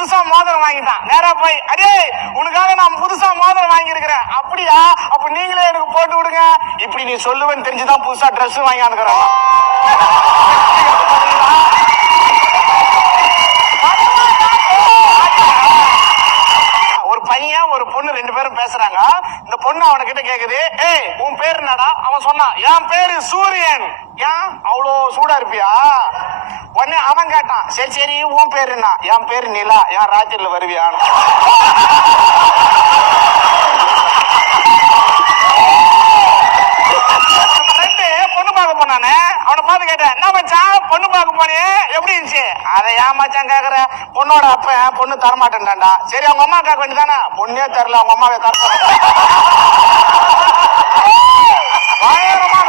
புதுசா மோதிரம் வாங்கிட்டான். நேரா போய், அடே உனக்காக நான் புதுசா மோதிரம் வாங்கி இருக்கிறேன். அப்படியா? அப்ப நீங்களே எனக்கு போட்டு விடுங்க. இப்படி நீ சொல்லுவேன்னு தெரிஞ்சுதான் புதுசா ட்ரெஸ் வாங்கி அனுக்கிறேன். ஒரு பையன் ஒரு பொண்ணு ரெண்டு பேரும் பேசுறாங்க. இந்த பொண்ணு அவன கிட்ட கேக்குது, ஏய் உன் பேரு என்னடா? அவன் சொன்னான், என் பேரு சூரியன். ஏன் அவ்வளோ சூடா இருப்பியா? உடனே அவன் கேட்டான், சரி சரி உன் பேரு என்ன? என் பேரு நிலா. என் ராத்திரில வருவியான்னு. பொண்ணு பார்க்க போனானே, அவனை பார்த்து கேட்டேன், என்ன மச்சான் பொண்ணு பார்க்க போனியே எப்படி இருந்துச்சு? அதை ஏன் மச்சான் கேக்குற? பொண்ணோட அப்ப பொண்ணு தரமாட்டேன்டாண்டா. சரி அவங்க அம்மா கேட்க வேண்டியதானே? பொண்ணே தரல, அவங்க அம்மாவே தர. பயங்கரமா